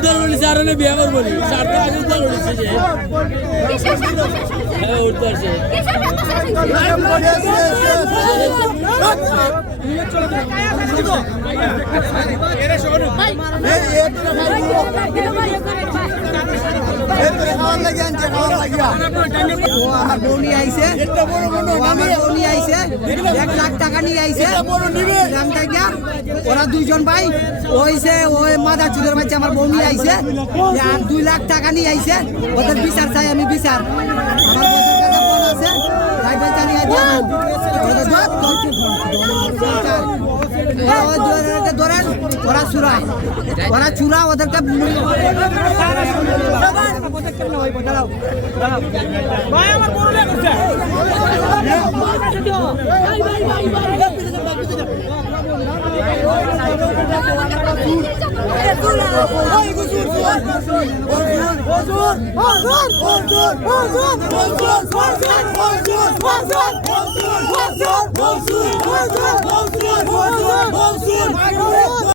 উদ্ধার করেছে আর এনে বিয়ে করবো নি সারটা আগে উদ্ধার করেছে যে হ্যাঁ উদ্ধার সে আমার বউনি আইছে 1 লাখ টাকা নিয়ে আইছে ওরা দুইজন ভাই ওইছে ওই মাদার চুদের বাচ্চা আমার বউনি আইছে আর 2 লাখ টাকা নিয়ে আইছে ওদের বিচার চাই আমি বিচার আমার বউদের কাছে ফোন আছে লাইভে চালিয়ে দিয়ে ধরেন ওরা চূড়া ওদেরকে Monsoon!